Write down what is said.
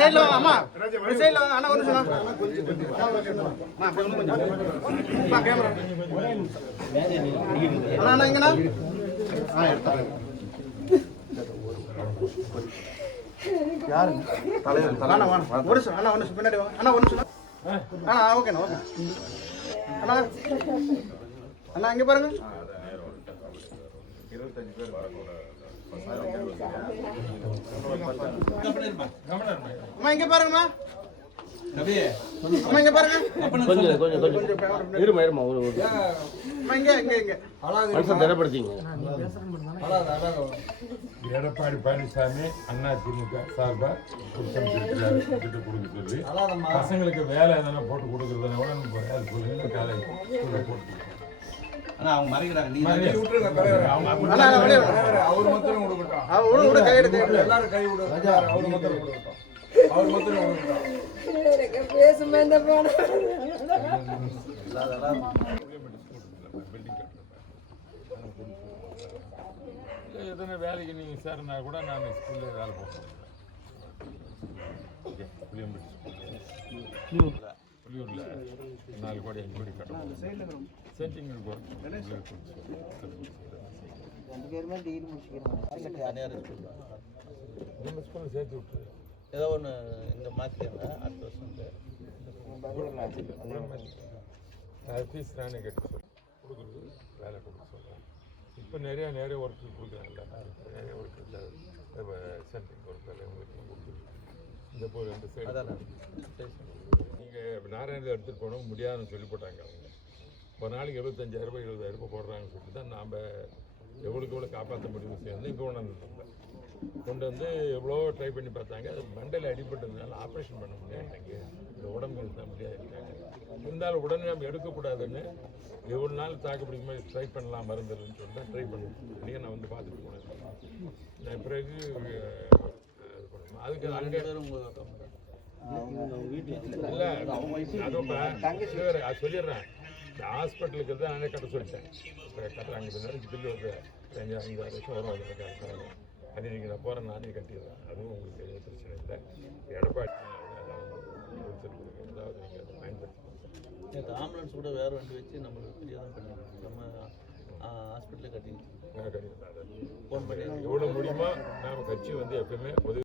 சைடுல வாங்க அம்மா, சைடுல வாங்க அண்ணா. ஒரு நிமிஷம் கேமரா அண்ணா இங்கண்ணா. யாருங்க தலைவர்? அண்ணா வாங்க ஒரு நிமிஷம். அண்ணா ஒரு நிமிஷம் பின்னாடி வாங்க அண்ணா. ஒரு நிமிஷம் அண்ணா. ஓகேண்ணா ஓகே அண்ணா. அண்ணா இங்கே பாருங்க. 25 பேர் அம்மா இங்கே பாருங்கம்மா. அம்மா இங்கே பாருங்க. கொஞ்சம் கொஞ்சம் கொஞ்சம் இருமா இருமா. அம்மா இங்கே இங்கே இங்கே மனுஷன் திடப்படுத்திங்க. எடப்பாடி பழனிசாமி அதிமுக சார்பாக கொடுக்க சொல்லி பசங்களுக்கு வேலை எதனா போட்டு கொடுக்குறதுனா கூட நம்ம வேலை போட்டு அவங்க மறைக்கிறாங்க. நீங்க அவர் மட்டும் கொடுக்கட்டும். எல்லாரும் கை விடு. அவர் மட்டும் கொடுக்கட்டும். அவர் மட்டும் கொடுக்கட்டும். பேசுமே இந்த போன எதனா வேலைக்கு நீங்கள் சேர்னா கூட நான் ஸ்கூல்ல வேலை போகிறேன். புளியூரில் 4 கோடி 5 கோடி கட்டணும். சென்டிங்களுக்கு ஸ்கூலில் சேர்த்து விட்டு ஏதோ ஒன்று இந்த மாற்றிங்க. அடுத்த வருஷம் ஃபீஸ் நானே கட்ட சொல்கிறேன். கொடுக்குறது வேலை கொடுக்க சொல்கிறேன். இப்போ நிறைய ஒர்க்கு கொடுக்குறாங்கல்ல. நிறைய ஒர்க்கு சென்ட்ரிங் ஒர்க் வேலை உங்களுக்கு கொடுத்துருக்கு. இந்த போல் இந்த சைடு நீங்கள் நாராயணத்தில் எடுத்துகிட்டு போனோம் முடியாதுன்னு சொல்லி போட்டாங்க. அவங்க ஒரு நாளைக்கு 75,000 ரூபாய் 70,000 ரூபாய் போடுறாங்கன்னு சொல்லிட்டு தான் நாம் எவ்வளோ காப்பாற்ற முடியும் சேர்ந்து இங்கே கொண்டு வந்து எவ்வளோ ட்ரை பண்ணி பார்த்தாங்க. அது மண்டையில் அடிபட்டதுனால ஆப்ரேஷன் பண்ண முடியாதுட்டாங்க. இந்த உடம்பு தான் முடியாதுட்டாங்க. இருந்தாலும் உடனே நம்ம எடுக்கக்கூடாதுன்னு எவ்வளோ நாள் தாக்கு பிடிக்குமா ட்ரை பண்ணலாம் மருந்துன்னு சொல்லிட்டு ட்ரை பண்ணி நான் வந்து பார்த்துட்டு போனேன். நான் பிறகு அதுக்கு அங்கே இல்லை அது சொல்லிடுறேன். இந்த ஹாஸ்பிட்டலுக்கு தான் நானே கட்ட சொல்லிட்டேன். இப்போ கட்டுறாங்க பில்லு ஒரு 5-6 லட்சம் வரும். அது நீங்கள் நான் போகிறேன் நானே கட்டிடுறேன். அதுவும் உங்களுக்கு எதுவும் பிரச்சனை இல்லை. எடப்பாடி ஏதாவது நீங்கள் அதை பயன்படுத்தி ஆம்புலன்ஸ் கூட வேறு வண்டி வச்சு நம்மளுக்கு ஃப்ரீயாக தான் பண்ணிடுவோம். நம்ம ஹாஸ்பிட்டலில் கட்டிடுவோம். ஃபோன் பண்ணி எவ்வளோ முடியுமோ நாம் கட்சி வந்து எப்பவுமே உதவி